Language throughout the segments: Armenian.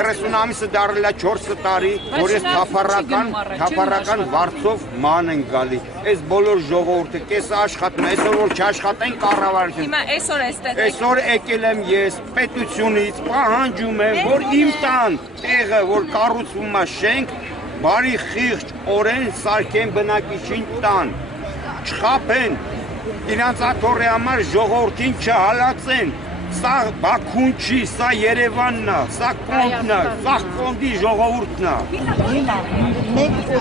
30 ամիսը դարել է 4 տարի, որ ես թափառական վարձով ման են գալի։ Այս բոլոր ժողովուրդը կեսը աշխատում է, այսօր որ չաշխատեն կառավարություն։ Հիմա այսօր էստեղ Այսօր եկել եմ ես պետությունից, պահանջում եմ, որ իմ տան տեղը, որ կառուցվում է շենք, բարի խիղճ օրեն սարքեն բնակիչին տան, չխափեն, իրանց աթոռի համար ժողովրդին չհալածեն, սա Բաքուն չի, սա Երևանն է, սա Կոնդն է, սա Կոնդի ժողովուրդն է։ Հիմա մենք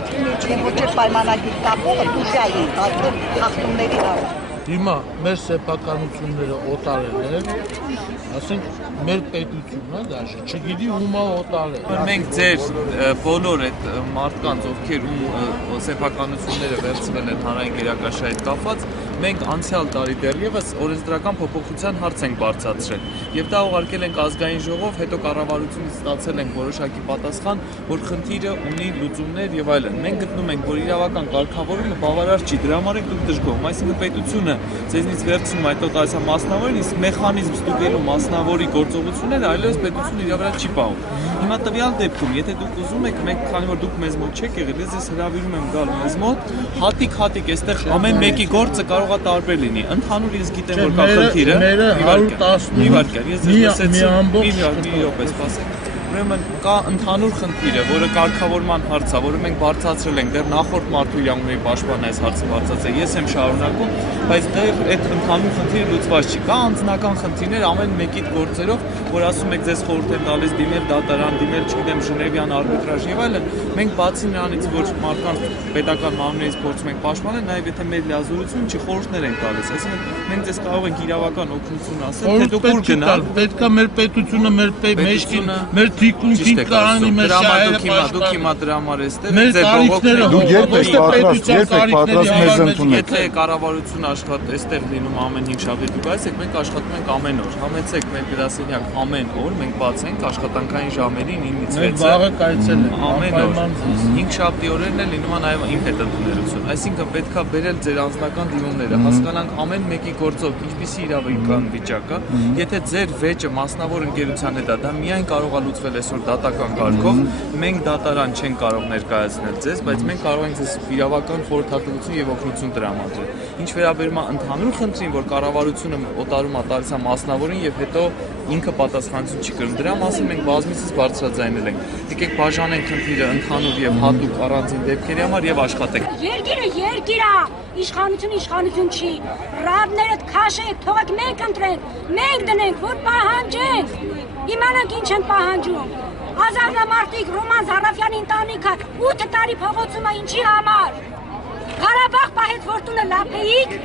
ոչ պայմանագիր կապողը դուժայի այդտեղ հաղթումների համար։ Հիմա մեր սեփականությունները օտարել են, ասենք մեր պետությունը դաշը չգիտի ում է օտարել։ Մենք ձեր բոլոր այդ մարդկանց, ովքեր սեփականությունները վերցվել են հանրային գերակաշռի հետ կապված, մենք անցյալ տարի դեռևս օրենսդրական փոփոխության հարց ենք բարձրացրել եւ դա ուղարկել ենք ազգային ժողով, հետո կառավարությունից ստացել ենք որոշակի պատասխան, որ խնդիրը ունի լուծումներ եւ այլն։ Մենք գտնում ենք, որ իրավական կարգավորումը բավարար չի, դրա համար ենք դուք դժգոհ, այսինքն պետությունը ձեզնից վերցնում այդ օտարացիա մասնավորին, իսկ մեխանիզմ ստուգելու մասնավորի գործողությունները այլևս պետությունը իր վրա չի պահում։ Հիմա տվյալ դեպքում, եթե դուք ուզում եք, մենք քանի որ դուք մեզ մոտ չեք եղել, ես հրավիրում եմ գալ մեզ մոտ, հատիկ այստեղ ամեն մեկի գործը կարող է տարբեր լինի։ Ընդհանուր ես գիտեմ, որ կա խնդիրը, ուրեմն կա ընդհանուր խնդիրը, որը կարգավորման հարց է, որը մենք բարձրացրել ենք, դեռ նախորդ մարդու իրավունքների պաշտպանը այս հարցը բարձրացրել, ես եմ շարունակում, բայց դեռ այդ ընդհանուր խնդիրը լուծված չի։ Կա անձնական խնդիրներ ամեն մեկի գործերով, որ ասում եք ձեզ խորհուրդ եմ տալիս դիմել դատարան, դիմել, չգիտեմ, Ժնևյան արբիտրաժ եւ այլն, մենք բացի նրանից, որ մարդկանց պետական մարմիններից փորձում ենք պաշտպանել, նաեւ եթե մեր լիազորություն չի խորհուրդներ ենք տալիս, այսինքն մենք ձեզ կարող ենք իրավական օգնություն ասել, թե դուք ուր գնալ, պետքա մեր պետությունը, մեր մեջքին, մեր թիկունքին կանի մեր շահերը դուք հիմա դրա համար էստեղ ձեր բողոքները դուք երբ եք պատրաստ մեզ ընդունել։ Եթե կառավարությունը աշխատի այստեղ լինում ամեն 5 շաբթի դուք այսեք, մենք աշխատում ենք ամեն օր։ Համեցեք մեր գրասենյակ ամեն օր, մենք բաց ենք աշխատանքային ժամերին 9-ից 6-ը։ Մենք վաղը կայցել ենք ամեն օր։ 5 շաբթի օրերն էլ լինում է նաև իմ հետ ընդունելություն։ Այսինքն պետքա բերել ձեր անձնական դիմումները, հասկանանք ամեն մեկի գործով ինչպիսի իրավական վիճակ է։ Եթե ձեր վեճը մասնավոր ընկերության հետ է, դա միայն կարող է լուծվել այսօր դատական կարգով, մենք դատարան չենք կարող ներկայացնել ձեզ, բայց մենք կարող ենք ձեզ իրավական խորհրդատվություն եւ օգնություն տրամադրել։ Ինչ վերաբերում է ընդհանուր խնդրին, որ կառավարությունը օտարում է տալիս է մասնավորին եւ հետո ինքը պատասխանատվություն չի կրում, դրա մասին մենք բազմիցս բարձրաձայնել ենք։ Եկեք բաժանենք խնդիրը ընդհանուր եւ հատուկ առանձին դեպքերի համար եւ աշխատենք։ Երկիրը երկիր է, իշխանություն չի։ Ռադները քաշեք, թողեք մենք ընտրենք, մենք դնենք, որ պահանջենք։ Իմանանք ինչ են պահանջում։ Ազատամարտիկ Ռոման Զարաֆյանի ընտանիքը 8 տարի փողոցում է ինչի համար։ Ղարաբաղ պահեց որ տունը լափեիք։